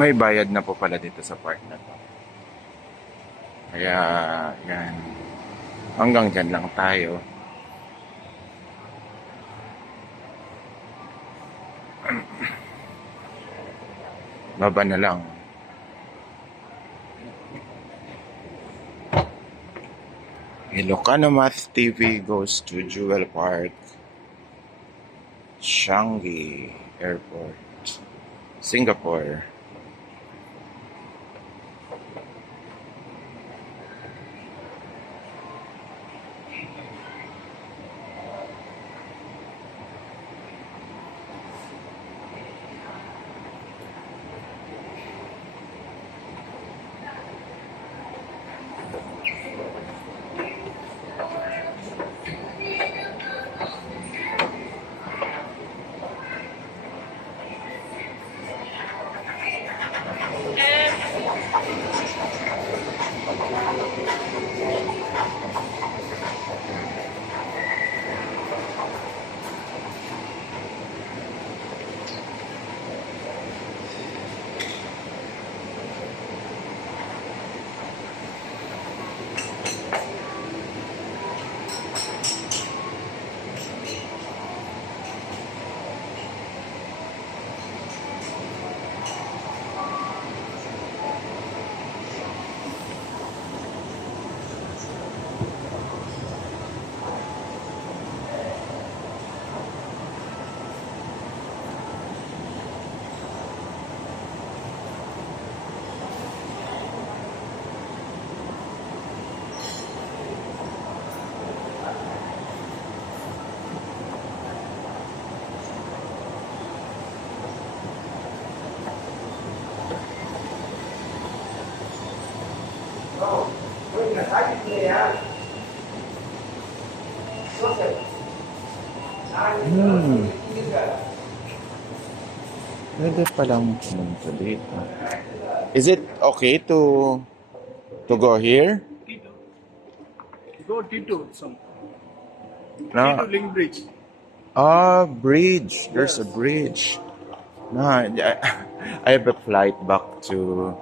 May bayad na po pala dito sa park na to. Kaya, yan. Hanggang dyan lang tayo. Baba na lang. Ilocano Math TV goes to Jewel Park, Changi Airport, Singapore. Pwede palang pumunta dito. Is it okay to go here? Tito. Go Tito. Some. No. Tito Link Bridge. Ah, bridge. There's a bridge. No, I have a flight back to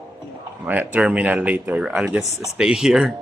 my terminal later. I'll just stay here.